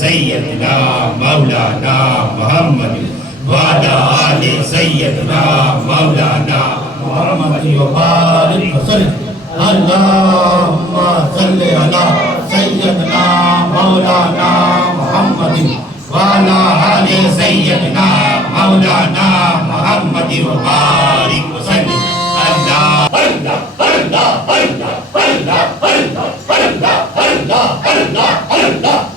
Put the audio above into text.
سيدنا مولانا محمد وعلى آل سيدنا مولانا محمد وبارك وسلم اللهم صل على سيدنا مولانا محمد وعلى آل سيدنا مولانا محمد وبارك وسلم الله الله الله الله الله الله الله الله الله